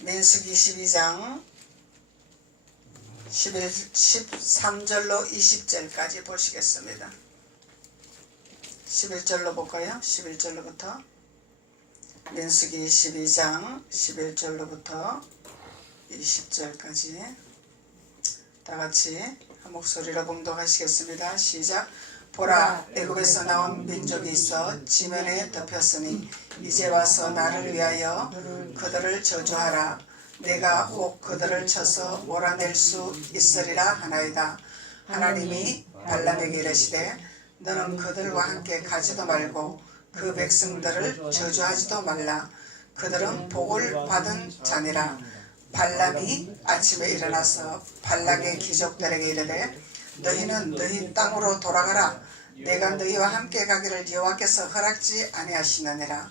민수기 12장 13절로 20절까지 보시겠습니다. 11절로 볼까요? 11절로부터 민수기 12장 11절로부터 20절까지 다같이 한 목소리로 봉독하시겠습니다. 시작. 보라, 애굽에서 나온 민족이 있어 지면에 덮였으니 이제 와서 나를 위하여 그들을 저주하라. 내가 옥 그들을 쳐서 몰아낼 수 있으리라 하나이다. 하나님이 발람에게 이르시되 너는 그들과 함께 가지도 말고 그 백성들을 저주하지도 말라. 그들은 복을 받은 자니라. 발람이 아침에 일어나서 발락의 귀족들에게 이르되 너희는 너희 땅으로 돌아가라. 내가 너희와 함께 가기를 여호와께서 허락지 아니하시느니라.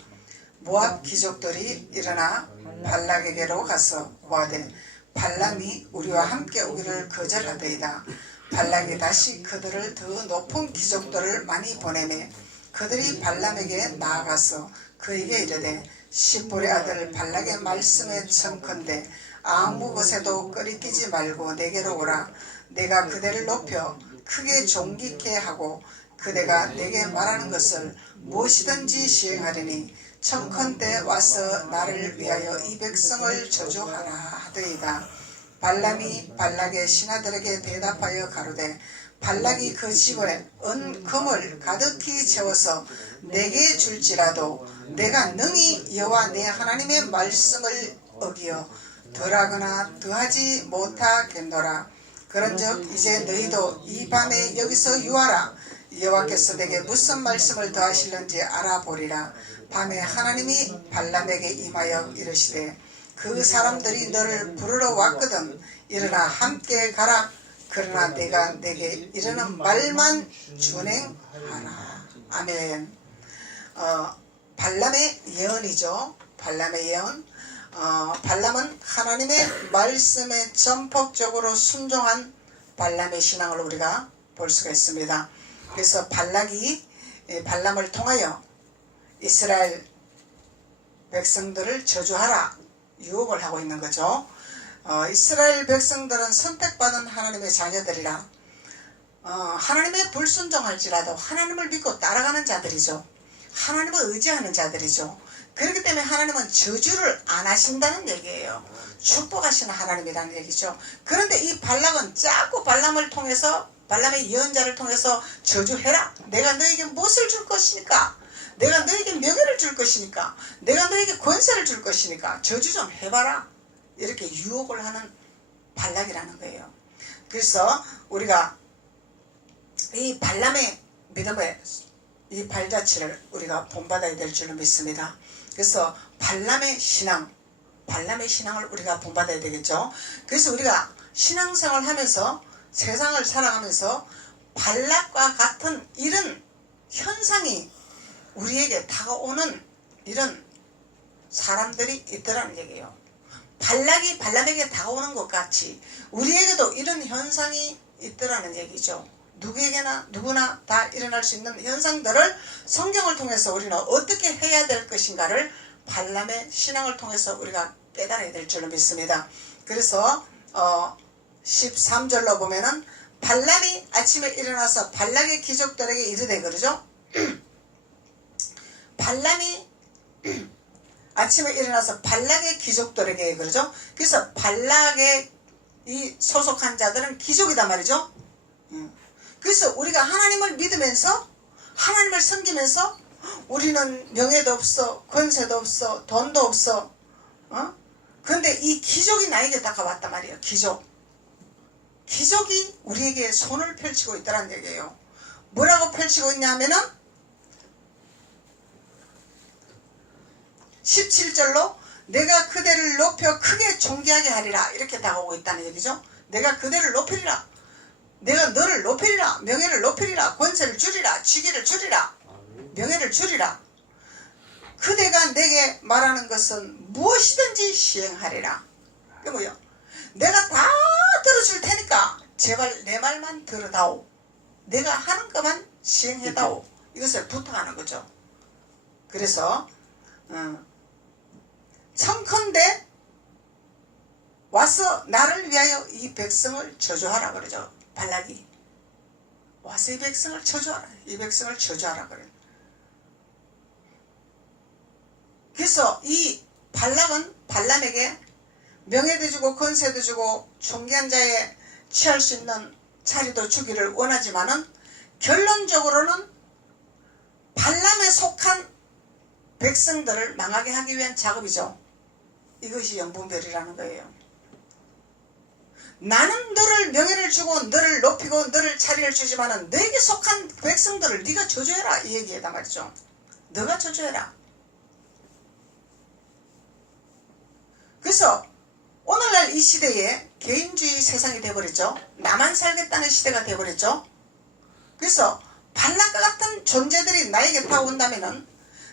모압 귀족들이 일어나 발락에게로 가서 고하되 발람이 우리와 함께 오기를 거절하더이다. 발락이 다시 그들을 더 높은 귀족들을 많이 보내매 그들이 발람에게 나아가서 그에게 이르되 십볼의 아들 발락의 말씀에 청컨대 아무 것에도 꺼리끼지 말고 내게로 오라. 내가 그대를 높여 크게 존귀케 하고 그대가 내게 말하는 것을 무엇이든지 시행하리니 청컨대 와서 나를 위하여 이 백성을 저주하라 하더이다. 발람이 발락의 신하들에게 대답하여 가로되 발락이 그 집에 은금을 가득히 채워서 내게 줄지라도 내가 능히 여호와 내 하나님의 말씀을 어기어 덜하거나 더하지 못하겠노라. 그런즉 이제 너희도 이 밤에 여기서 유하라. 여호와께서 내게 무슨 말씀을 더하실는지 알아보리라. 밤에 하나님이 발람에게 임하여 이르시되 그 사람들이 너를 부르러 왔거든. 일어나 함께 가라. 그러나 내가 내게 이르는 말만 준행하라. 아멘. 발람의 예언이죠. 발람의 예언. 발람은 하나님의 말씀에 전폭적으로 순종한 발람의 신앙을 우리가 볼 수가 있습니다. 그래서 발락이 발람을 통하여 이스라엘 백성들을 저주하라 유혹을 하고 있는 거죠. 이스라엘 백성들은 선택받은 하나님의 자녀들이라 하나님의 불순종할지라도 하나님을 믿고 따라가는 자들이죠. 하나님을 의지하는 자들이죠. 그렇기 때문에 하나님은 저주를 안 하신다는 얘기예요. 축복하시는 하나님이라는 얘기죠. 그런데 이 발락은 자꾸 발람을 통해서 발람의 예언자를 통해서 저주해라. 내가 너에게 무엇을 줄 것이니까. 내가 너에게 명예를 줄 것이니까. 내가 너에게 권세를 줄 것이니까. 저주 좀 해봐라. 이렇게 유혹을 하는 발락이라는 거예요. 그래서 우리가 이 발람의 믿음의 이 발자취를 우리가 본받아야 될 줄로 믿습니다. 그래서 발람의 신앙을 우리가 본받아야 되겠죠. 그래서 우리가 신앙생활을 하면서 세상을 살아가면서 발락과 같은 이런 현상이 우리에게 다가오는 이런 사람들이 있더라는 얘기예요. 발락이 발람에게 다가오는 것 같이 우리에게도 이런 현상이 있더라는 얘기죠. 누구나 다 일어날 수 있는 현상들을 성경을 통해서 우리는 어떻게 해야 될 것인가를 발람의 신앙을 통해서 우리가 깨달아야 될 줄로 믿습니다. 그래서 13절로 보면은 발람이 아침에 일어나서 발락의 귀족들에게 이르되 그러죠. 발람이 아침에 일어나서 발락의 귀족들에게 그러죠. 그래서 발락의 이 소속한 자들은 귀족이단 말이죠. 그래서 우리가 하나님을 믿으면서 하나님을 섬기면서 우리는 명예도 없어, 권세도 없어, 돈도 없어. 그런데 이 귀족이 나에게 다가왔단 말이에요. 귀족이 우리에게 손을 펼치고 있다는 얘기예요. 뭐라고 펼치고 있냐 하면은 17절로 내가 그대를 높여 크게 존귀하게 하리라 이렇게 다가오고 있다는 얘기죠. 내가 그대를 높이리라. 내가 너를 높이리라. 명예를 높이리라. 권세를 주리라. 지위를 주리라. 명예를 주리라. 그대가 내게 말하는 것은 무엇이든지 시행하리라. 그게 뭐야? 내가 다 들어줄 테니까 제발 내 말만 들어다오. 내가 하는 것만 시행해다오. 이것을 부탁하는 거죠. 그래서 청컨대 와서 나를 위하여 이 백성을 저주하라 그러죠. 발락이 와서 이 백성을 저주하라, 이 백성을 저주하라 그래요. 그래서 이 발락은 발람에게 명예도 주고 권세도 주고 존귀한 자에 취할 수 있는 자리도 주기를 원하지만은 결론적으로는 발람에 속한 백성들을 망하게 하기 위한 작업이죠. 이것이 영분별이라는 거예요. 나는 너를 명예를 주고 너를 높이고 너를 자리를 주지만은 너에게 속한 백성들을 네가 저주해라, 이 얘기에다 말이죠. 너가 저주해라. 그래서 오늘날 이 시대에 개인주의 세상이 되어버렸죠. 나만 살겠다는 시대가 되어버렸죠. 그래서 발락과 같은 존재들이 나에게 다가온다면은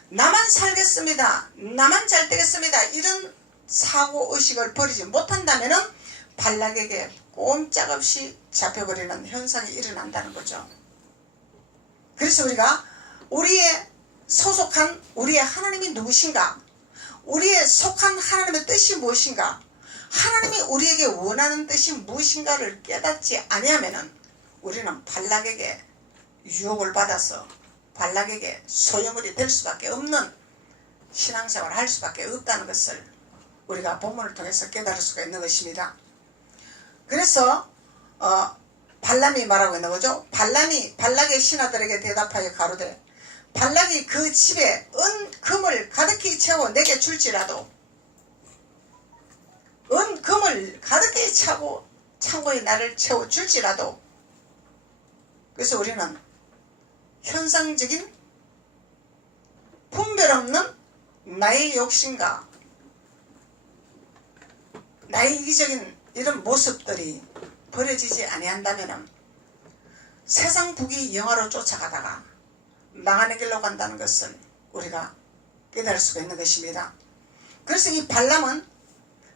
나만 살겠습니다, 나만 잘 되겠습니다, 이런 사고의식을 버리지 못한다면은 발락에게 꼼짝없이 잡혀버리는 현상이 일어난다는 거죠. 그래서 우리가 우리의 소속한 우리의 하나님이 누구신가, 우리의 속한 하나님의 뜻이 무엇인가, 하나님이 우리에게 원하는 뜻이 무엇인가를 깨닫지 아니하면은 우리는 발락에게 유혹을 받아서 발락에게 소유물이 될 수밖에 없는 신앙생활을 할 수밖에 없다는 것을 우리가 본문을 통해서 깨달을 수가 있는 것입니다. 그래서 발람이 말하고 있는 거죠. 발람이 발락의 신하들에게 대답하여 가로되 발락이 그 집에 금을 가득히 채워 내게 줄지라도, 금을 가득히 차고 창고에 나를 채워 줄지라도. 그래서 우리는 현상적인 분별 없는 나의 욕심과 나의 이기적인 이런 모습들이 버려지지 아니한다면 세상 부귀 영화로 쫓아가다가 망하는 길로 간다는 것을 우리가 깨달을 수가 있는 것입니다. 그래서 이 발람은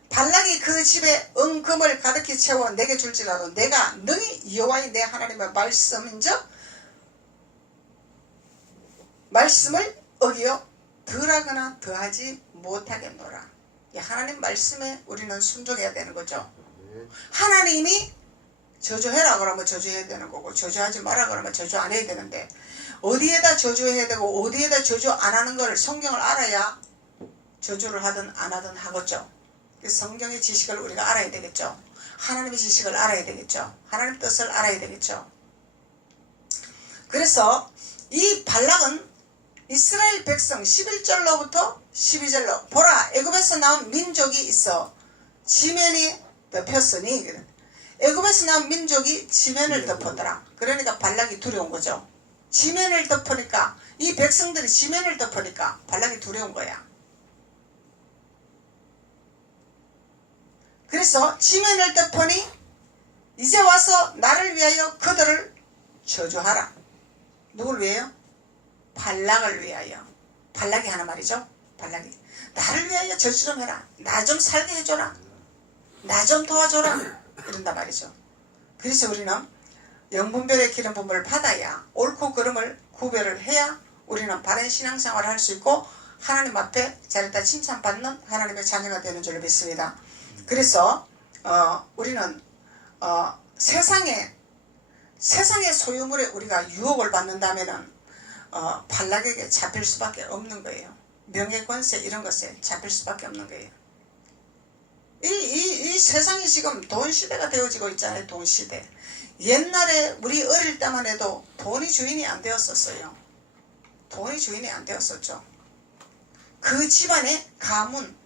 발락이 그 집에 금을 가득히 채워 내게 줄지라도 내가 능히 여호와의 내 하나님의 말씀인즉 말씀을 어기어 덜하거나 더하지 못하겠노라. 하나님 말씀에 우리는 순종해야 되는 거죠. 하나님이 저주해라 그러면 저주해야 되는 거고, 저주하지 마라 그러면 저주 안 해야 되는데, 어디에다 저주해야 되고 어디에다 저주 안 하는 걸 성경을 알아야 저주를 하든 안 하든 하겠죠. 성경의 지식을 우리가 알아야 되겠죠. 하나님의 지식을 알아야 되겠죠. 하나님의 뜻을 알아야 되겠죠. 그래서 이 발락은 이스라엘 백성 11절로부터 12절로 보라 애굽에서 나온 민족이 있어 지면이 덮였으니, 애굽에서 나온 민족이 지면을 덮었더라. 그러니까 발락이 두려운 거죠. 지면을 덮으니까, 이 백성들이 지면을 덮으니까 발락이 두려운 거야. 그래서 지면을 덮으니 이제 와서 나를 위하여 그들을 저주하라. 누굴 위하여? 발락을 위하여. 발락이 하는 말이죠. 발락이 나를 위하여 저주 좀 해라, 나 좀 살게 해줘라, 나 좀 도와줘라, 이런단 말이죠. 그래서 우리는 영분별의 기름 부음을 받아야, 옳고 그름을 구별을 해야 우리는 바른 신앙생활을 할 수 있고 하나님 앞에 잘했다 칭찬받는 하나님의 자녀가 되는 줄 믿습니다. 그래서 우리는 세상의 소유물에 우리가 유혹을 받는다면은 발락에게 잡힐 수밖에 없는 거예요. 명예, 권세 이런 것에 잡힐 수밖에 없는 거예요. 이 세상이 지금 돈 시대가 되어지고 있잖아요. 돈 시대. 옛날에 우리 어릴 때만 해도 돈이 주인이 안 되었었어요. 돈이 주인이 안 되었었죠. 그 집안의 가문,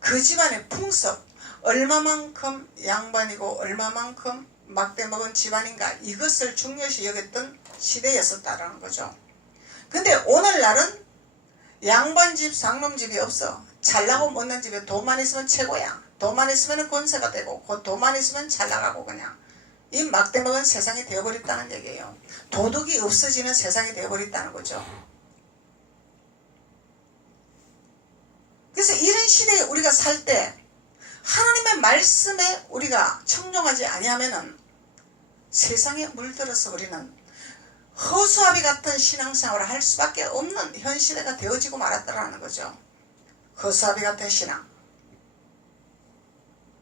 그 집안의 풍습, 얼마만큼 양반이고 얼마만큼 막대 먹은 집안인가, 이것을 중요시 여겼던 시대였었다라는 거죠. 근데 오늘날은 양반집, 상놈집이 없어. 잘나고 못난 집에 돈만 있으면 최고야. 돈만 있으면 권세가 되고, 그 돈만 있으면 잘 나가고, 그냥 이 막대 먹은 세상이 되어버렸다는 얘기예요. 도덕이 없어지는 세상이 되어버렸다는 거죠. 그래서 이런 시대에 우리가 살 때 하나님의 말씀에 우리가 청종하지 아니하면은 세상에 물들어서 우리는 허수아비 같은 신앙생활을 할 수밖에 없는 현 시대가 되어지고 말았다라는 거죠. 허수아비 같은 신앙.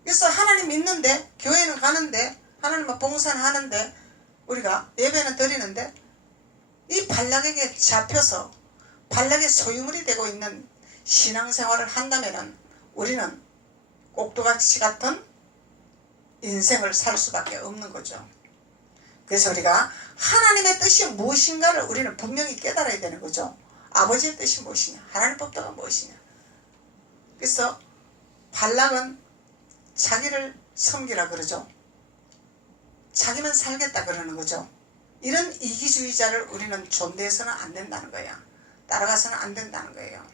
그래서 하나님 믿는데, 교회는 가는데, 하나님과 봉사는 하는데, 우리가 예배는 드리는데, 이 발락에게 잡혀서 발락의 소유물이 되고 있는 신앙생활을 한다면은 우리는 꼭두각시 같은 인생을 살 수밖에 없는 거죠. 그래서 우리가 하나님의 뜻이 무엇인가를 우리는 분명히 깨달아야 되는 거죠. 아버지의 뜻이 무엇이냐, 하나님의 법도가 무엇이냐. 그래서 발락은 자기를 섬기라 그러죠. 자기만 살겠다 그러는 거죠. 이런 이기주의자를 우리는 존대해서는 안 된다는 거예요. 따라가서는 안 된다는 거예요.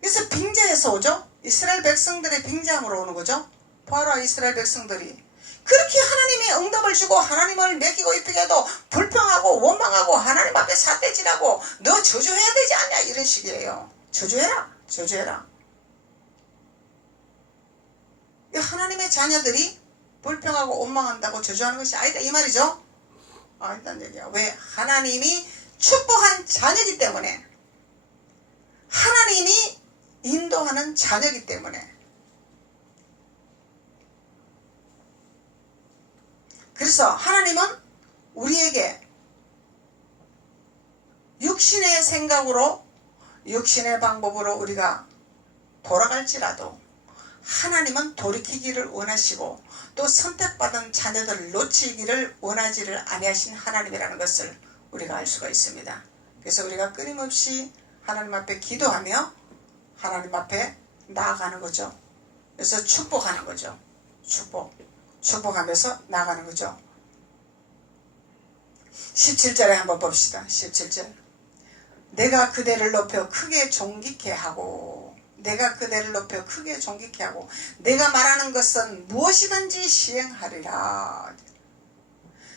그래서 빙자에서 오죠. 이스라엘 백성들의 빙자함으로 오는 거죠. 보아라, 이스라엘 백성들이 그렇게 하나님이 응답을 주고 하나님을 먹이고 입히게 해도 불평하고 원망하고 하나님 앞에 삿대질하고 너 저주해야 되지 않냐, 이런 식이에요. 저주해라, 저주해라. 하나님의 자녀들이 불평하고 원망한다고 저주하는 것이 아니다, 이 말이죠. 아니다는 얘기야. 왜? 하나님이 축복한 자녀이기 때문에, 하나님이 인도하는 자녀이기 때문에. 그래서 하나님은 우리에게 육신의 생각으로, 육신의 방법으로 우리가 돌아갈지라도 하나님은 돌이키기를 원하시고 또 선택받은 자녀들을 놓치기를 원하지를 아니하신 하나님이라는 것을 우리가 알 수가 있습니다. 그래서 우리가 끊임없이 하나님 앞에 기도하며 하나님 앞에 나아가는 거죠. 그래서 축복하는 거죠. 축복하면서 나아가는 거죠. 17절에 한번 봅시다. 17절. 내가 그대를 높여 크게 존귀케 하고, 내가 그대를 높여 크게 존귀케 하고 내가 말하는 것은 무엇이든지 시행하리라.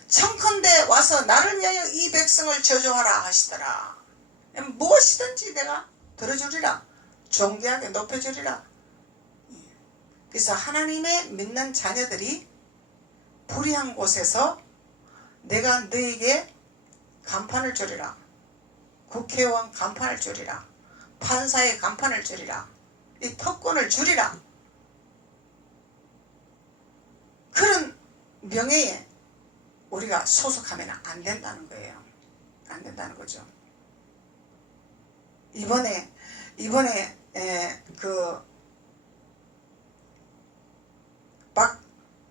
청컨대 와서 나를 위하여 이 백성을 저주하라 하시더라. 무엇이든지 내가 들어주리라. 존귀하게 높여주리라. 그래서 하나님의 믿는 자녀들이 불의한 곳에서 내가 너에게 간판을 주리라. 국회의원 간판을 주리라. 판사의 간판을 주리라. 이 특권을 주리라. 그런 명예에 우리가 소속하면 안 된다는 거예요. 안 된다는 거죠. 이번에 박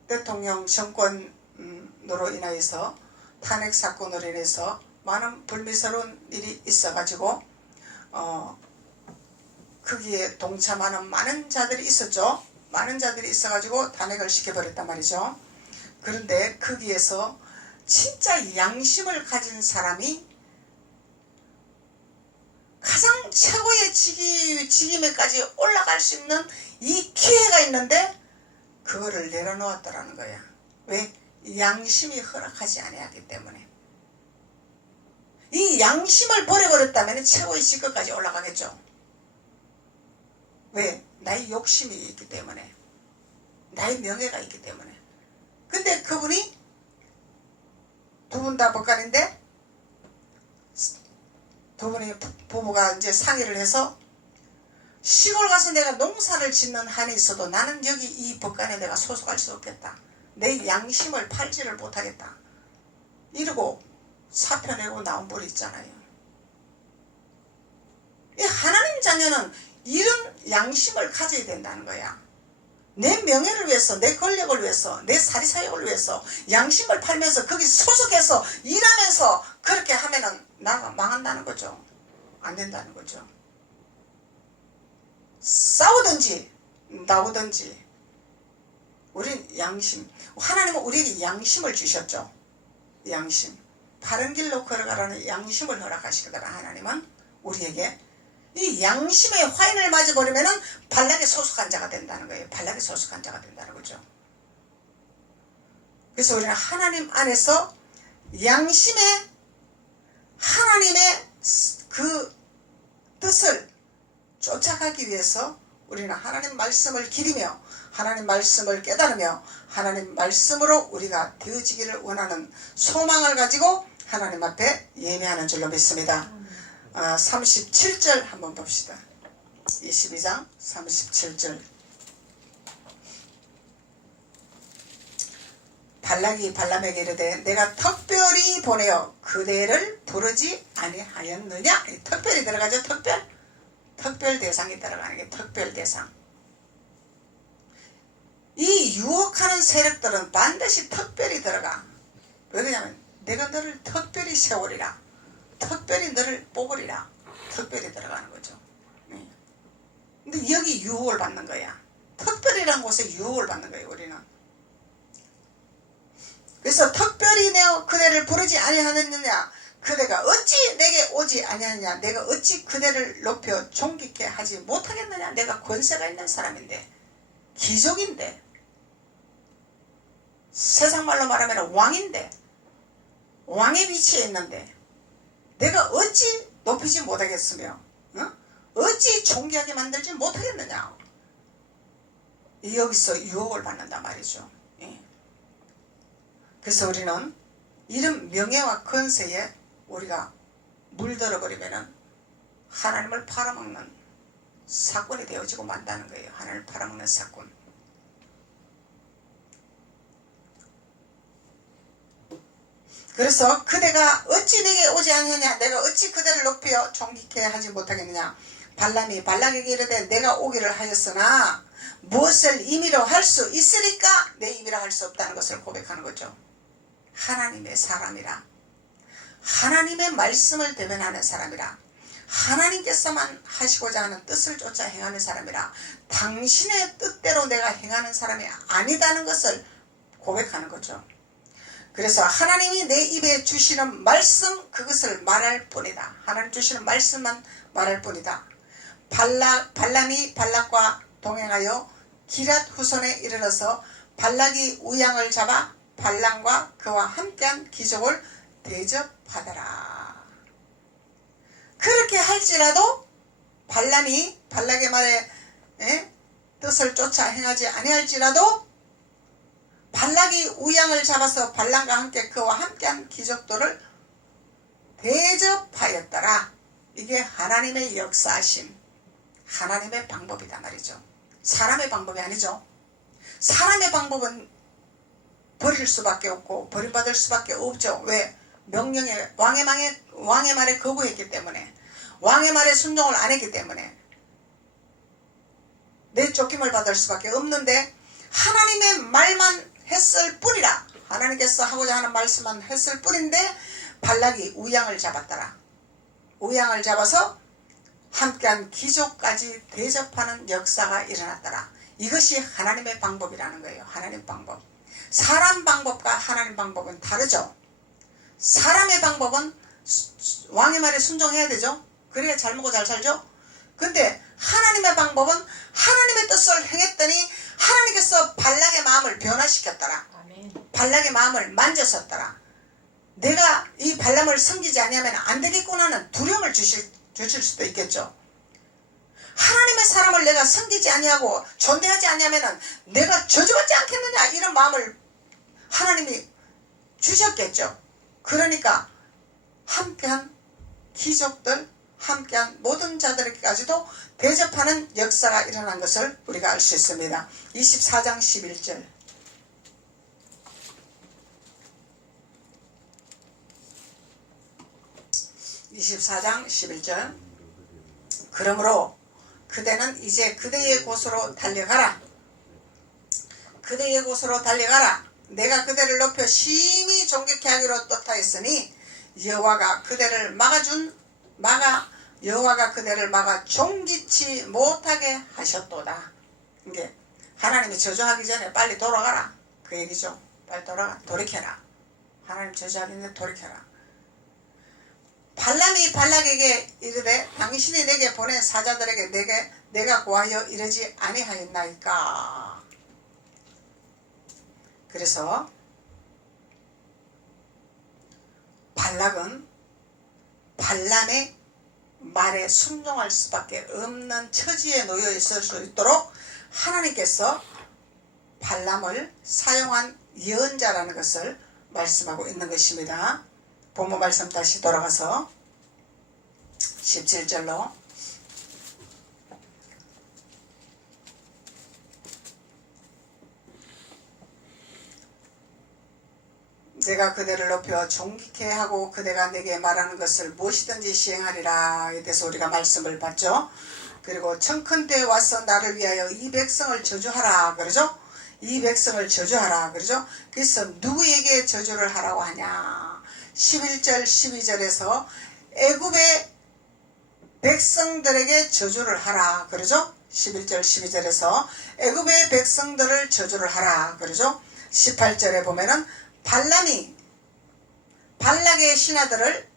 대통령 정권으로 인하여서 탄핵 사건으로 인해서 많은 불미스러운 일이 있어가지고 거기에 동참하는 많은 자들이 있었죠. 많은 자들이 있어가지고 탄핵을 시켜버렸단 말이죠. 그런데 거기에서 진짜 양심을 가진 사람이 가장 최고의 직임에까지 올라갈 수 있는 이 기회가 있는데 그거를 내려놓았더라는 거야. 왜? 양심이 허락하지 아니하기 때문에. 이 양심을 버려버렸다면 최고의 직급까지 올라가겠죠. 왜? 나의 욕심이 있기 때문에, 나의 명예가 있기 때문에. 근데 그분이 두 분 다 법관인데 두 분이 부부가 이제 상의를 해서 시골 가서 내가 농사를 짓는 한이 있어도 나는 여기 이 법관에 내가 소속할 수 없겠다. 내 양심을 팔지를 못하겠다. 이러고 사표 내고 나온 분이 있잖아요. 이 하나님 자녀는 이런 양심을 가져야 된다는 거야. 내 명예를 위해서, 내 권력을 위해서, 내 사리사욕을 위해서 양심을 팔면서 거기 소속해서 일하면서 그렇게 하면은 나가 망한다는 거죠. 안 된다는 거죠. 싸우든지 나오든지 우린 양심, 하나님은 우리에게 양심을 주셨죠. 양심, 바른 길로 걸어가라는 양심을 허락하시거든. 하나님은 우리에게 이 양심의 화인을 맞아버리면은 발락에 소속한 자가 된다는 거예요. 발락에 소속한 자가 된다는 거죠. 그래서 우리는 하나님 안에서 양심의 하나님의 그 뜻을 쫓아가기 위해서 우리는 하나님 말씀을 기리며 하나님 말씀을 깨달으며 하나님 말씀으로 우리가 되어지기를 원하는 소망을 가지고 하나님 앞에 예배하는 줄로 믿습니다. 37절 한번 봅시다. 22장 37절. 발락이 발람에게 이르되 내가 특별히 보내어 그대를 부르지 아니하였느냐. 특별히 들어가죠. 특별 대상이 들어가는 게 특별 대상. 이 유혹하는 세력들은 반드시 특별히 들어가. 왜 그러냐면 내가 너를 특별히 세우리라, 특별히 너를 뽑으리라, 특별히 들어가는 거죠. 근데 여기 유혹을 받는 거야. 특별이라는 곳에 유혹을 받는 거예요. 우리는. 그래서 특별히 내어 그대를 부르지 아니하느냐. 그대가 어찌 내게 오지 아니하느냐. 내가 어찌 그대를 높여 존귀케 하지 못하겠느냐. 내가 권세가 있는 사람인데, 귀족인데, 세상 말로 말하면 왕인데, 왕의 위치에 있는데 내가 어찌 높이지 못하겠으며 어찌 존귀하게 만들지 못하겠느냐. 여기서 유혹을 받는단 말이죠. 그래서 우리는 이런 명예와 권세에 우리가 물들어 버리면 하나님을 팔아먹는 사건이 되어지고 만다는 거예요. 하나님을 팔아먹는 사건. 그래서 그대가 어찌 내게 오지 않느냐. 내가 어찌 그대를 높여 존귀케 하지 못하겠느냐. 발람이 발락에게 이르되 내가 오기를 하였으나 무엇을 임의로 할 수 있으리까 내 임의로 할 수 없다는 것을 고백하는 거죠. 하나님의 사람이라, 하나님의 말씀을 대변하는 사람이라, 하나님께서만 하시고자 하는 뜻을 쫓아 행하는 사람이라, 당신의 뜻대로 내가 행하는 사람이 아니다는 것을 고백하는 거죠. 그래서 하나님이 내 입에 주시는 말씀, 그것을 말할 뿐이다. 하나님 주시는 말씀만 말할 뿐이다. 발람이 발락과 동행하여 기랏 후손에 이르러서 발락이 우양을 잡아 발람과 그와 함께한 기족을 대접하더라. 그렇게 할지라도 발람이 발락의 말에 뜻을 쫓아 행하지 아니할지라도 발락이 우양을 잡아서 발람과 함께 그와 함께한 기족들을 대접하였더라. 이게 하나님의 역사하심, 하나님의 방법이다 말이죠. 사람의 방법이 아니죠. 사람의 방법은 버릴 수밖에 없고 버림받을 수밖에 없죠. 왜? 명령에 왕의 말에 거부했기 때문에, 왕의 말에 순종을 안 했기 때문에 내쫓김을 받을 수밖에 없는데, 하나님의 말만 했을 뿐이라, 하나님께서 하고자 하는 말씀만 했을 뿐인데 발락이 우양을 잡았더라. 우양을 잡아서 함께한 기족까지 대접하는 역사가 일어났더라. 이것이 하나님의 방법이라는 거예요. 하나님 방법. 사람 방법과 하나님 방법은 다르죠. 사람의 방법은 왕의 말에 순종해야 되죠. 그래야 잘 먹고 잘 살죠. 근데 하나님의 방법은 하나님의 뜻을 행했더니 하나님께서 발락의 마음을 변화시켰더라. 아멘. 발락의 마음을 만졌었더라. 내가 이 발람을 섬기지 아니하면 안 되겠구나는 두려움을 주실 수도 있겠죠. 하나님의 사람을 내가 섬기지 아니하고 존대하지 아니하면 내가 저주받지 않겠느냐, 이런 마음을 하나님이 주셨겠죠. 그러니까 함께한 귀족들, 함께한 모든 자들에게까지도 대접하는 역사가 일어난 것을 우리가 알 수 있습니다. 24장 11절. 그러므로 그대는 이제 그대의 곳으로 달려가라. 그대의 곳으로 달려가라. 내가 그대를 높여 심히 존귀케 하기로 뜻하였으니 여호와가 그대를 여호와가 그대를 막아 존귀치 못하게 하셨도다. 이게 하나님이 저주하기 전에 빨리 돌아가라, 그 얘기죠. 빨리 돌이켜라. 하나님 저주하기 전에 돌이켜라. 발람이 발락에게 이르되 당신이 내게 보낸 사자들에게 내가 고하여 이르지 아니하였나이까. 그래서 발락은 발람의 말에 순종할 수밖에 없는 처지에 놓여 있을 수 있도록 하나님께서 발람을 사용한 예언자라는 것을 말씀하고 있는 것입니다. 본문 말씀 다시 돌아가서 17절로 내가 그대를 높여 존귀케 하고 그대가 내게 말하는 것을 무엇이든지 시행하리라. 에 대해서 우리가 말씀을 봤죠. 그리고 청컨대 와서 나를 위하여 이 백성을 저주하라 그러죠. 이 백성을 저주하라 그러죠. 그래서 누구에게 저주를 하라고 하냐. 11절 12절에서 애굽의 백성들에게 저주를 하라 그러죠. 11절 12절에서 애굽의 백성들을 저주를 하라 그러죠. 18절에 보면은 발람이 발락의 신하들을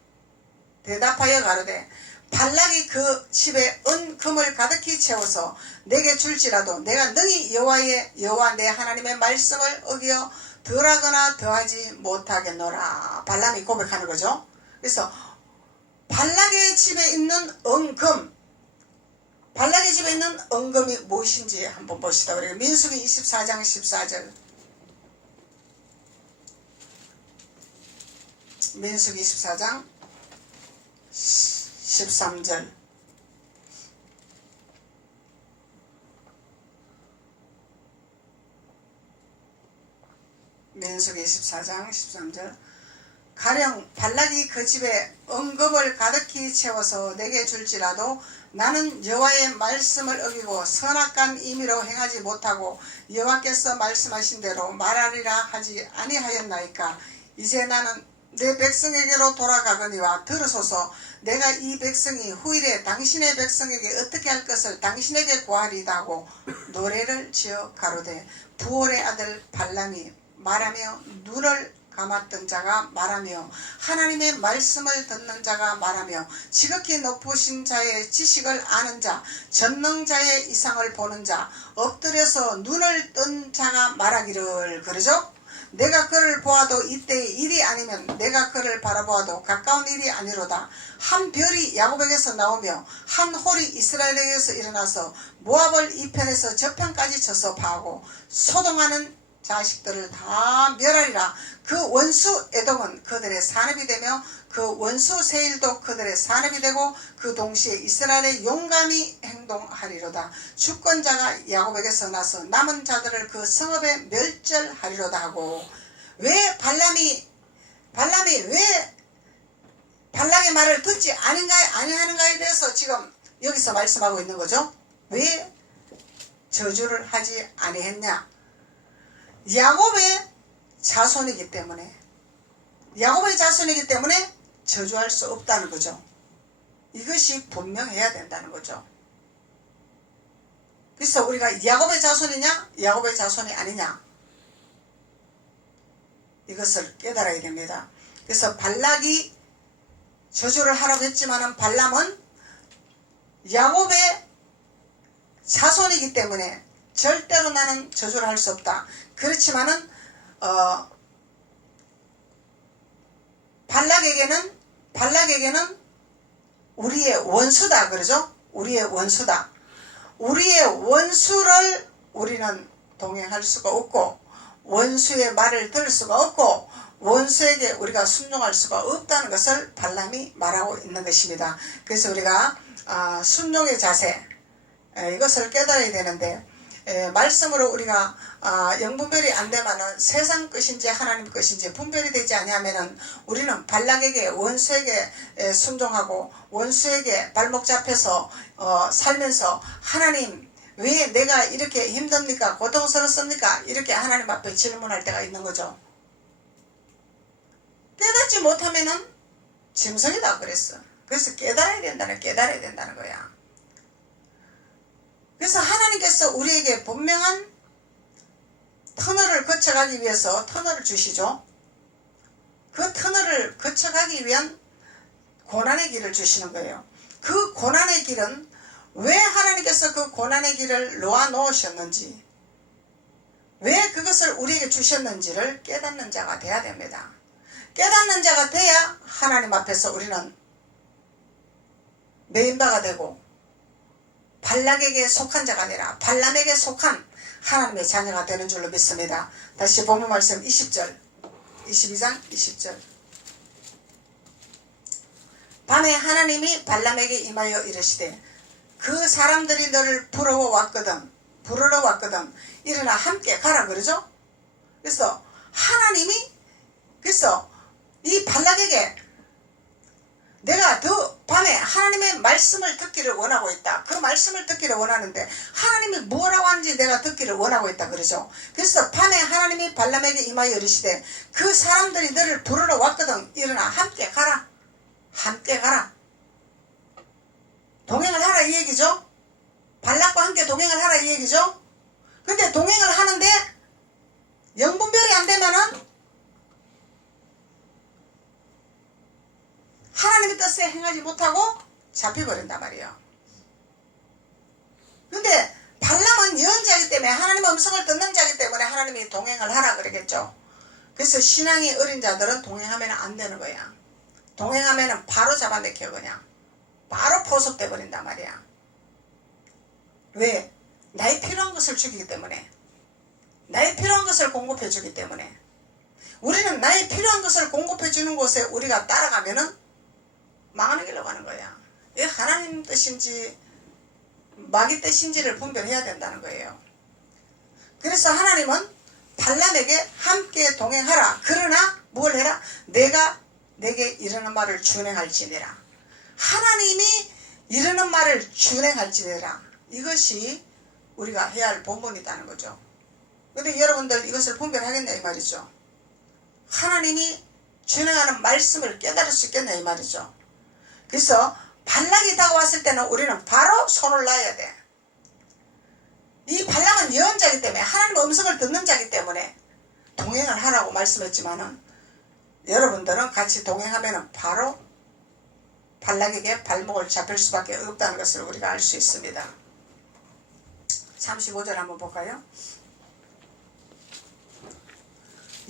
대답하여 가로되 발락이 그 집에 은금을 가득히 채워서 내게 줄지라도 내가 능히 여호와 내 하나님의 말씀을 어기어 덜하거나 더하지 못하겠노라. 발람이 고백하는 거죠. 그래서 발락의 집에 있는 은금, 발락의 집에 있는 은금이 무엇인지 한번 봅시다. 우리 민수기 24장 14절. 민수기 24장 13절. 민수기 24장 13절. 가령 발락이 그 집에 은금을 가득히 채워서 내게 줄지라도 나는 여호와의 말씀을 어기고 선악간 임의로 행하지 못하고 여호와께서 말씀하신 대로 말하리라 하지 아니하였나이까. 이제 나는 내 백성에게로 돌아가거니와 들으소서. 내가 이 백성이 후일에 당신의 백성에게 어떻게 할 것을 당신에게 구하리이다 하고 노래를 지어 가로되 부올의 아들 발람이 말하며 눈을 감았던 자가 말하며 하나님의 말씀을 듣는 자가 말하며 지극히 높으신 자의 지식을 아는 자 전능자의 이상을 보는 자 엎드려서 눈을 뜬 자가 말하기를 그러죠. 내가 그를 보아도 이때의 일이 아니면 내가 그를 바라보아도 가까운 일이 아니로다. 한 별이 야곱에게서 나오며 한 홀이 이스라엘에게서 일어나서 모압을 이 편에서 저 편까지 쳐서 파하고 소동하는 자식들을 다 멸하리라. 그 원수 에돔은 그들의 산업이 되며 그 원수 세일도 그들의 산업이 되고 그 동시에 이스라엘의 용감히 행동하리로다. 주권자가 야곱에게서 나서 남은 자들을 그 성읍에 멸절하리로다 하고 왜 발람이 왜 발락의 말을 듣지 아니하는가에 대해서 지금 여기서 말씀하고 있는 거죠. 왜 저주를 하지 아니했냐. 야곱의 자손이기 때문에 저주할 수 없다는 거죠. 이것이 분명해야 된다는 거죠. 그래서 우리가 야곱의 자손이냐 야곱의 자손이 아니냐 이것을 깨달아야 됩니다. 그래서 발락이 저주를 하라고 했지만은 발람은 야곱의 자손이기 때문에 절대로 나는 저주를 할 수 없다. 그렇지만은 발락에게는 우리의 원수다 그러죠. 우리의 원수다. 우리의 원수를 우리는 동행할 수가 없고 원수의 말을 들을 수가 없고 원수에게 우리가 순종할 수가 없다는 것을 발람이 말하고 있는 것입니다. 그래서 우리가 순종의 자세 이것을 깨달아야 되는데 말씀으로 우리가 영분별이 안 되면은 세상 것인지 하나님 것인지 분별이 되지 아니하면은 우리는 발락에게 원수에게 순종하고 원수에게 발목 잡혀서 살면서 하나님 왜 내가 이렇게 힘듭니까? 고통스럽습니까? 이렇게 하나님 앞에 질문할 때가 있는 거죠. 깨닫지 못하면은 짐승이다 그랬어. 그래서 깨달아야 된다는 거야. 그래서 하나님께서 우리에게 분명한 터널을 거쳐가기 위해서 터널을 주시죠. 그 터널을 거쳐가기 위한 고난의 길을 주시는 거예요. 그 고난의 길은 왜 하나님께서 그 고난의 길을 놓아 놓으셨는지 왜 그것을 우리에게 주셨는지를 깨닫는 자가 돼야 됩니다. 깨닫는 자가 돼야 하나님 앞에서 우리는 메인바가 되고 발락에게 속한 자가 아니라 발람에게 속한 하나님의 자녀가 되는 줄로 믿습니다. 다시 본문 말씀 20절 22장 20절. 밤에 하나님이 발람에게 임하여 이르시되 그 사람들이 너를 부르러 왔거든 일어나 함께 가라 그러죠. 그래서 하나님이 그래서 이 발락에게 내가 더 밤에 하나님의 말씀을 듣기를 원하고 있다. 그 말씀을 듣기를 원하는데 하나님이 뭐라고 하는지 내가 듣기를 원하고 있다 그러죠. 그래서 밤에 하나님이 발람에게 임하여 이르시되 그 사람들이 너를 부르러 왔거든. 일어나 함께 가라. 함께 가라. 동행을 하라 이 얘기죠. 발락과 함께 동행을 하라 이 얘기죠. 근데 동행을 하는데 영분별이 안 되면은 하나님의 뜻에 행하지 못하고 잡혀버린단 말이에요. 근데 발람은 예언자이기 때문에 하나님의 음성을 듣는 자이기 때문에 하나님이 동행을 하라 그러겠죠. 그래서 신앙이 어린 자들은 동행하면 안 되는 거야. 동행하면 바로 잡아내켜 그냥. 바로 포섭돼 버린단 말이야. 왜? 나의 필요한 것을 주기 때문에. 나의 필요한 것을 공급해 주기 때문에. 우리는 나의 필요한 것을 공급해 주는 곳에 우리가 따라가면은 망하는 길로 가는 거야. 이게 하나님 뜻인지 마귀 뜻인지를 분별해야 된다는 거예요. 그래서 하나님은 발람에게 함께 동행하라. 그러나 뭘 해라? 내가 내게 이르는 말을 준행할지니라. 하나님이 이르는 말을 준행할지니라. 이것이 우리가 해야 할 본분이라는 거죠. 근데 여러분들 이것을 분별하겠냐 이 말이죠. 하나님이 준행하는 말씀을 깨달을 수 있겠냐 이 말이죠. 그래서 발락이 다가왔을 때는 우리는 바로 손을 놔야 돼. 이 발락은 예언자이기 때문에 하나님의 음성을 듣는 자이기 때문에 동행을 하라고 말씀했지만은 여러분들은 같이 동행하면은 바로 발락에게 발목을 잡힐 수밖에 없다는 것을 우리가 알 수 있습니다. 35절 한번 볼까요?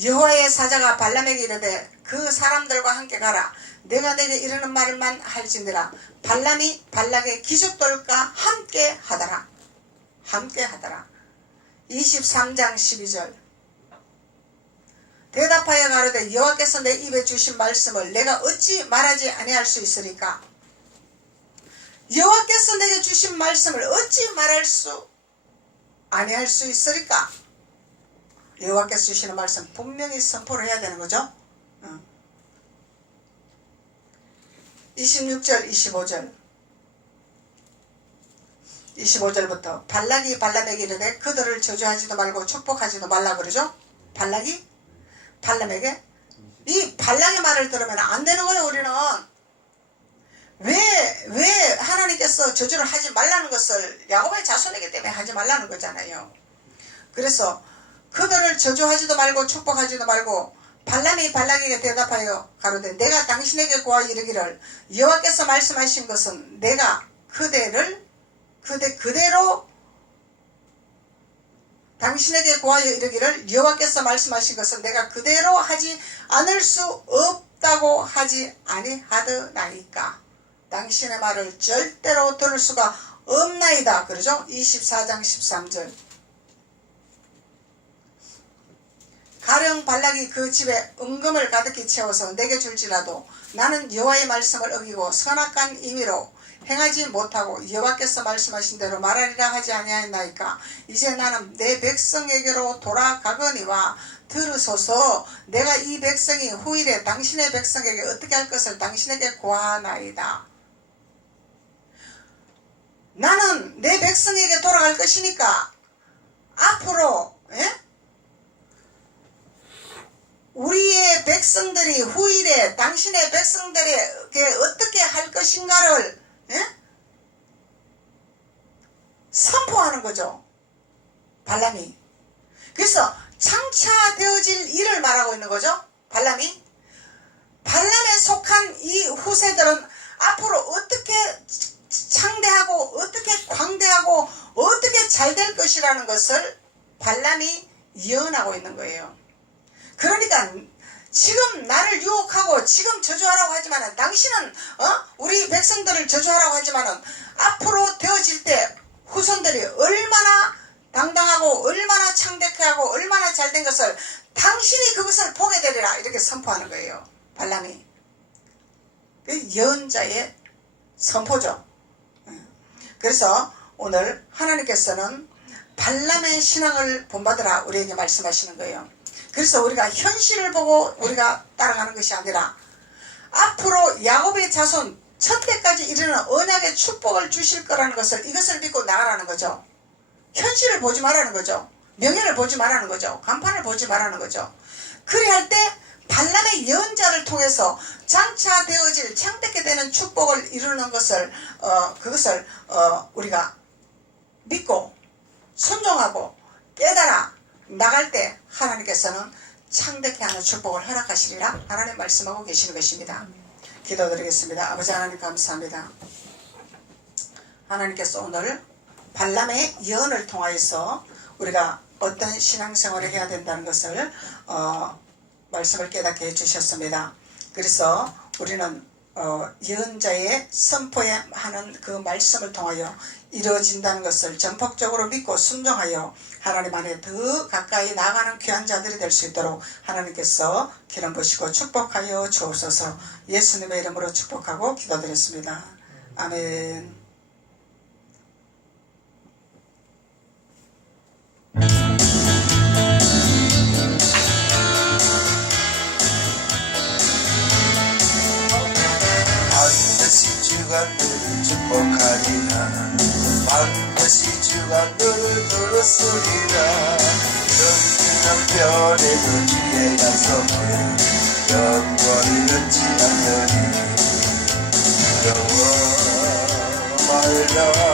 여호와의 사자가 발람에게 이르되 그 사람들과 함께 가라. 내가 내게 이르는 말만 할지니라. 발람이 발락의 기족들과 함께 하더라. 함께 하더라. 23장 12절. 대답하여 가로되 여호와께서 내 입에 주신 말씀을 내가 어찌 말하지 아니할 수 있으리까? 여호와께서 내게 주신 말씀을 어찌 말할 수 아니할 수 있으리까? 여호와께서 주시는 말씀 분명히 선포를 해야 되는 거죠. 26절 25절부터 발락이 발람에게 이르되 그들을 저주하지도 말고 축복하지도 말라 그러죠. 발락이 발람에게 이 발락의 말을 들으면 안 되는 거예요. 우리는 왜 하나님께서 저주를 하지 말라는 것을 야곱의 자손이기 때문에 하지 말라는 거잖아요. 그래서 그들을 저주하지도 말고 축복하지도 말고 발람이 발락에게 대답하여 가로되 내가 당신에게 고하여 이르기를 여호와께서 말씀하신 것은 내가 그대로 당신에게 고하여 이르기를 여호와께서 말씀하신 것은 내가 그대로 하지 않을 수 없다고 하지 아니하더나이까. 당신의 말을 절대로 들을 수가 없나이다. 그러죠. 24장 13절. 가령 발락이 그 집에 은금을 가득히 채워서 내게 줄지라도 나는 여호와의 말씀을 어기고 선악한 임의로 행하지 못하고 여호와께서 말씀하신 대로 말하리라 하지 아니하였나이까. 이제 나는 내 백성에게로 돌아가거니와 들으소서. 내가 이 백성이 후일에 당신의 백성에게 어떻게 할 것을 당신에게 고하나이다. 나는 내 백성에게 돌아갈 것이니까 앞으로 우리의 백성들이 후일에 당신의 백성들에게 어떻게 할 것인가를 선포하는 거죠. 발람이. 그래서 장차 되어질 일을 말하고 있는 거죠. 발람이. 발람에 속한 이 후세들은 앞으로 어떻게 창대하고 어떻게 광대하고 어떻게 잘 될 것이라는 것을 발람이 예언하고 있는 거예요. 그러니까 지금 나를 유혹하고 지금 저주하라고 하지만 당신은 우리 백성들을 저주하라고 하지만 앞으로 되어질 때 후손들이 얼마나 당당하고 얼마나 창대하고 얼마나 잘된 것을 당신이 그것을 보게 되리라 이렇게 선포하는 거예요. 발람이. 그 예언자의 선포죠. 그래서 오늘 하나님께서는 발람의 신앙을 본받으라 우리에게 말씀하시는 거예요. 그래서 우리가 현실을 보고 우리가 따라가는 것이 아니라 앞으로 야곱의 자손 천대까지 이르는 언약의 축복을 주실 거라는 것을, 이것을 믿고 나가라는 거죠. 현실을 보지 말라는 거죠. 명예를 보지 말라는 거죠. 간판을 보지 말라는 거죠. 그리할 때 발람의 예언자를 통해서 장차 되어질 창대케 되는 축복을 이루는 것을 그것을 우리가 믿고 순종하고 깨달아 나갈 때 하나님께서는 창대케 하는 축복을 허락하시리라 하나님 말씀하고 계시는 것입니다. 기도드리겠습니다. 아버지 하나님 감사합니다. 하나님께서 오늘 발람의 예언을 통하여서 우리가 어떤 신앙생활을 해야 된다는 것을 말씀을 깨닫게 해주셨습니다. 그래서 우리는 예언자의 선포에 하는 그 말씀을 통하여 이루어진다는 것을 전폭적으로 믿고 순종하여 하나님 안에 더 가까이 나가는 귀한 자들이 될 수 있도록 하나님께서 기름 부으시고 축복하여 주옵소서. 예수님의 이름으로 축복하고 기도드렸습니다. 아멘. 반드시 주가 너를 축복하리라. 반드시 주가 너를 들었으리라. 영원한 별에도 주의 약속을 영원히 늦지 않으리. 두려워 말라.